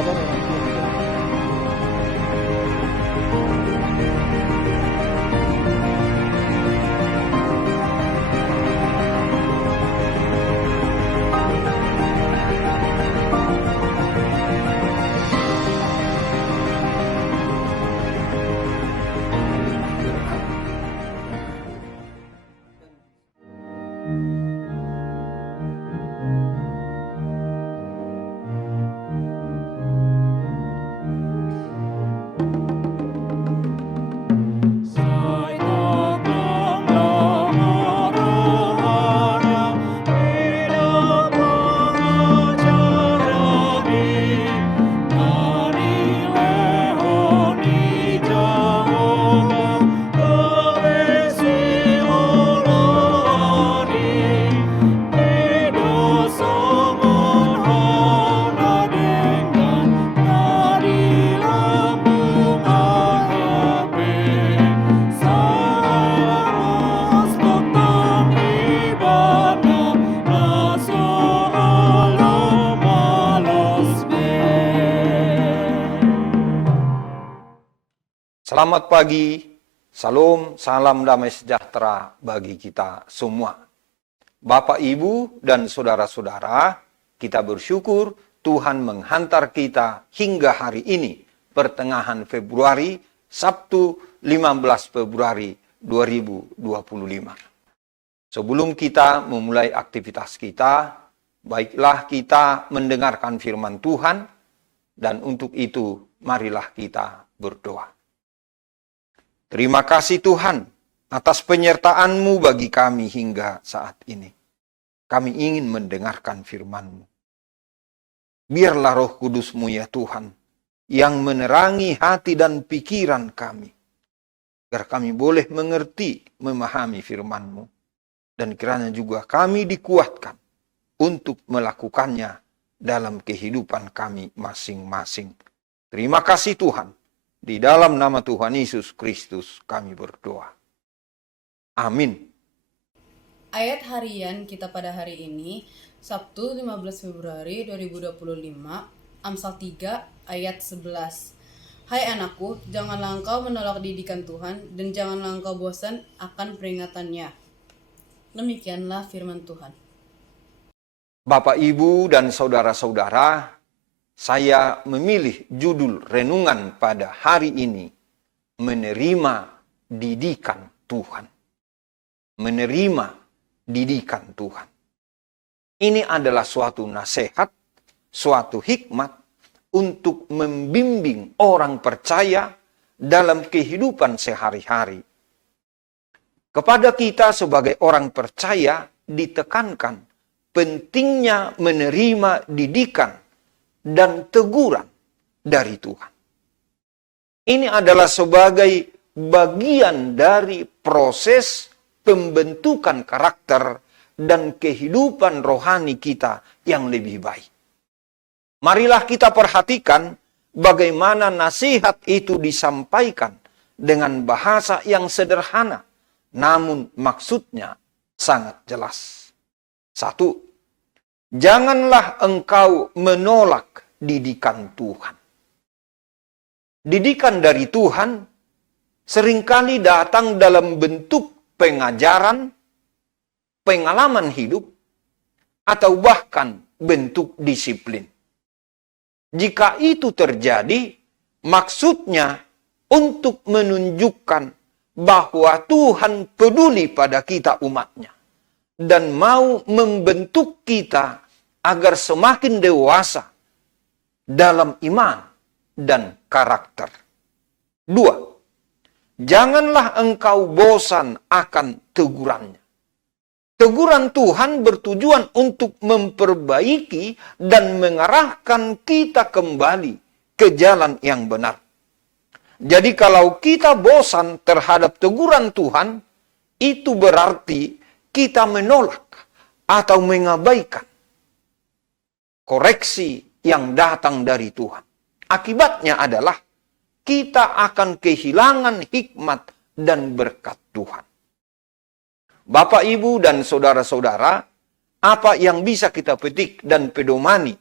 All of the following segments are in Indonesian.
peradaban orang Tiongkok. Selamat pagi, salam, salam damai sejahtera bagi kita semua. Bapak, Ibu, dan saudara-saudara, kita bersyukur Tuhan menghantar kita hingga hari ini, pertengahan Februari, Sabtu 15 Februari 2025. Sebelum kita memulai aktivitas kita, baiklah kita mendengarkan firman Tuhan, dan untuk itu marilah kita berdoa. Terima kasih Tuhan atas penyertaan-Mu bagi kami hingga saat ini. Kami ingin mendengarkan firman-Mu. Biarlah Roh Kudus-Mu ya Tuhan, yang menerangi hati dan pikiran kami, agar kami boleh mengerti, memahami firman-Mu, dan kiranya juga kami dikuatkan untuk melakukannya dalam kehidupan kami masing-masing. Terima kasih Tuhan. Di dalam nama Tuhan Yesus Kristus kami berdoa. Amin. Ayat harian kita pada hari ini, Sabtu 15 Februari 2025, Amsal 3 ayat 11. Hai anakku, janganlah engkau menolak didikan Tuhan, dan janganlah engkau bosan akan peringatannya. Demikianlah firman Tuhan. Bapak, Ibu, dan saudara-saudara, saya memilih judul renungan pada hari ini, menerima didikan Tuhan. Menerima didikan Tuhan. Ini adalah suatu nasihat, suatu hikmat untuk membimbing orang percaya dalam kehidupan sehari-hari. Kepada kita sebagai orang percaya ditekankan pentingnya menerima didikan dan teguran dari Tuhan. Ini adalah sebagai bagian dari proses pembentukan karakter dan kehidupan rohani kita yang lebih baik. Marilah kita perhatikan bagaimana nasihat itu disampaikan dengan bahasa yang sederhana, namun maksudnya sangat jelas. 1. Janganlah engkau menolak didikan Tuhan. Didikan dari Tuhan seringkali datang dalam bentuk pengajaran, pengalaman hidup, atau bahkan bentuk disiplin. Jika itu terjadi, maksudnya untuk menunjukkan bahwa Tuhan peduli pada kita umatnya dan mau membentuk kita agar semakin dewasa dalam iman dan karakter. 2. Janganlah engkau bosan akan tegurannya. Teguran Tuhan bertujuan untuk memperbaiki dan mengarahkan kita kembali ke jalan yang benar. Jadi kalau kita bosan terhadap teguran Tuhan, itu berarti kita menolak atau mengabaikan koreksi yang datang dari Tuhan. Akibatnya adalah kita akan kehilangan hikmat dan berkat Tuhan. Bapak, Ibu, dan saudara-saudara, apa yang bisa kita petik dan pedomani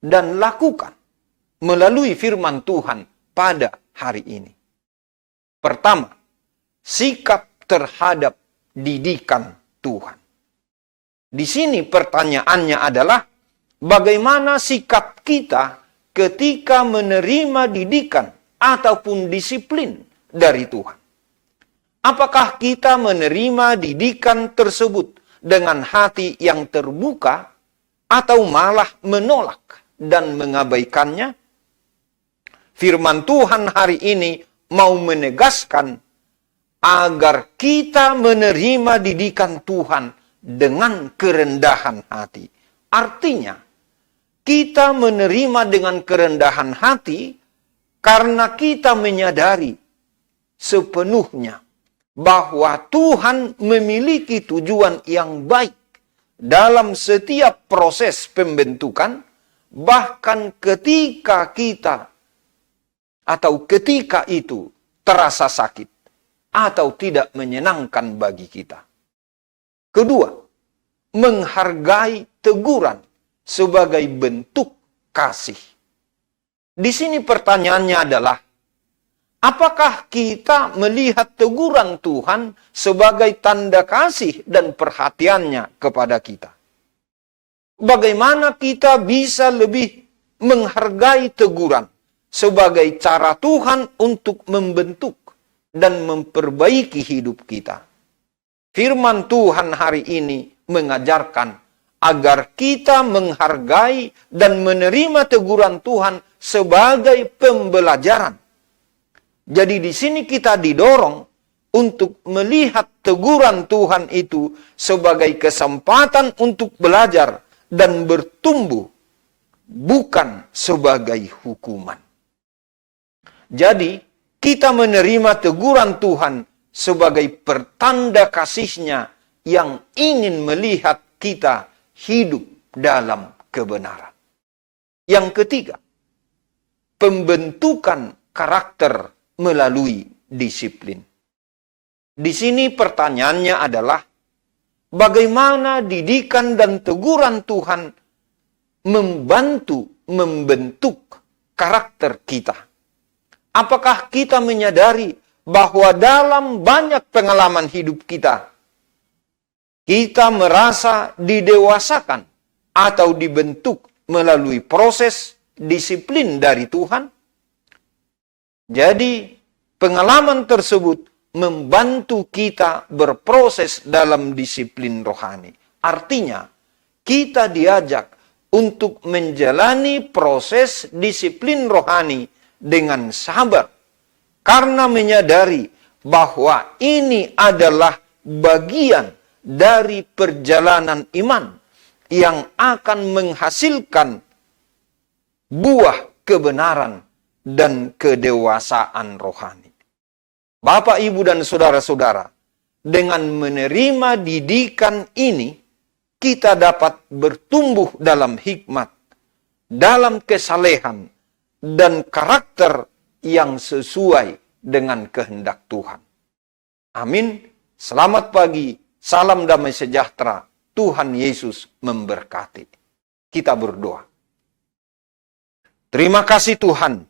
dan lakukan melalui firman Tuhan pada hari ini. Pertama, sikap terhadap didikan Tuhan. Di sini pertanyaannya adalah, bagaimana sikap kita ketika menerima didikan ataupun disiplin dari Tuhan? Apakah kita menerima didikan tersebut dengan hati yang terbuka atau malah menolak dan mengabaikannya? Firman Tuhan hari ini mau menegaskan agar kita menerima didikan Tuhan dengan kerendahan hati. Artinya, kita menerima dengan kerendahan hati karena kita menyadari sepenuhnya bahwa Tuhan memiliki tujuan yang baik dalam setiap proses pembentukan, bahkan ketika kita atau ketika itu terasa sakit atau tidak menyenangkan bagi kita. Kedua, menghargai teguran sebagai bentuk kasih. Di sini pertanyaannya adalah, apakah kita melihat teguran Tuhan sebagai tanda kasih dan perhatiannya kepada kita? Bagaimana kita bisa lebih menghargai teguran sebagai cara Tuhan untuk membentuk dan memperbaiki hidup kita? Firman Tuhan hari ini mengajarkan agar kita menghargai dan menerima teguran Tuhan sebagai pembelajaran. Jadi di sini kita didorong untuk melihat teguran Tuhan itu sebagai kesempatan untuk belajar dan bertumbuh, bukan sebagai hukuman. Jadi kita menerima teguran Tuhan sebagai pertanda kasih-Nya yang ingin melihat kita hidup dalam kebenaran. Yang ketiga, pembentukan karakter melalui disiplin. Di sini pertanyaannya adalah, bagaimana didikan dan teguran Tuhan membantu membentuk karakter kita? Apakah kita menyadari bahwa dalam banyak pengalaman hidup kita merasa didewasakan atau dibentuk melalui proses disiplin dari Tuhan? Jadi, pengalaman tersebut membantu kita berproses dalam disiplin rohani. Artinya, kita diajak untuk menjalani proses disiplin rohani dengan sabar, karena menyadari bahwa ini adalah bagian dari perjalanan iman yang akan menghasilkan buah kebenaran dan kedewasaan rohani. Bapak, Ibu, dan saudara-saudara, dengan menerima didikan ini, kita dapat bertumbuh dalam hikmat, dalam kesalehan, dan karakter yang sesuai dengan kehendak Tuhan. Amin. Selamat pagi, salam damai sejahtera, Tuhan Yesus memberkati. Kita berdoa. Terima kasih Tuhan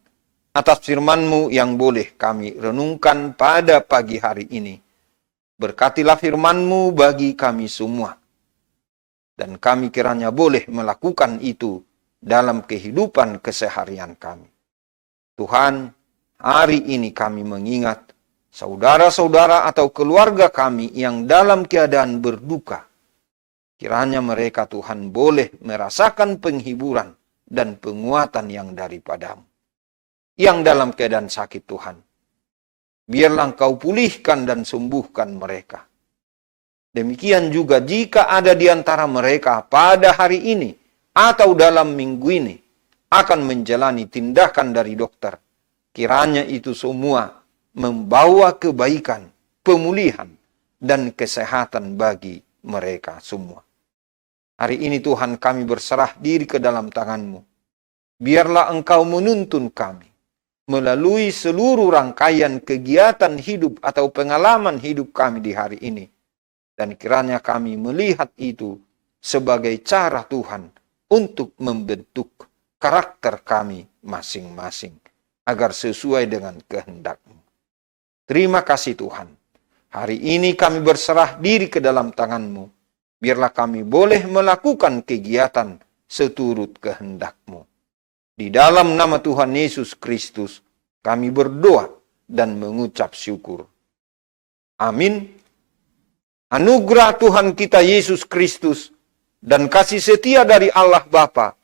atas firman-Mu yang boleh kami renungkan pada pagi hari ini. Berkatilah firman-Mu bagi kami semua. Dan kami kiranya boleh melakukan itu dalam kehidupan keseharian kami. Tuhan, hari ini kami mengingat saudara-saudara atau keluarga kami yang dalam keadaan berduka. Kiranya mereka, Tuhan, boleh merasakan penghiburan dan penguatan yang daripada-Mu. Yang dalam keadaan sakit, Tuhan, biarlah Engkau pulihkan dan sembuhkan mereka. Demikian juga jika ada di antara mereka pada hari ini atau dalam minggu ini akan menjalani tindakan dari dokter, kiranya itu semua membawa kebaikan, pemulihan, dan kesehatan bagi mereka semua. Hari ini Tuhan, kami berserah diri ke dalam tangan-Mu. Biarlah Engkau menuntun kami melalui seluruh rangkaian kegiatan hidup atau pengalaman hidup kami di hari ini. Dan kiranya kami melihat itu sebagai cara Tuhan untuk membentuk karakter kami masing-masing, agar sesuai dengan kehendak-Mu. Terima kasih Tuhan. Hari ini kami berserah diri ke dalam tangan-Mu. Biarlah kami boleh melakukan kegiatan seturut kehendak-Mu. Di dalam nama Tuhan Yesus Kristus, kami berdoa dan mengucap syukur. Amin. Anugerah Tuhan kita Yesus Kristus dan kasih setia dari Allah Bapa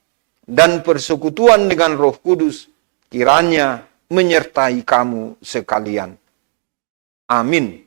dan persekutuan dengan Roh Kudus kiranya menyertai kamu sekalian. Amin.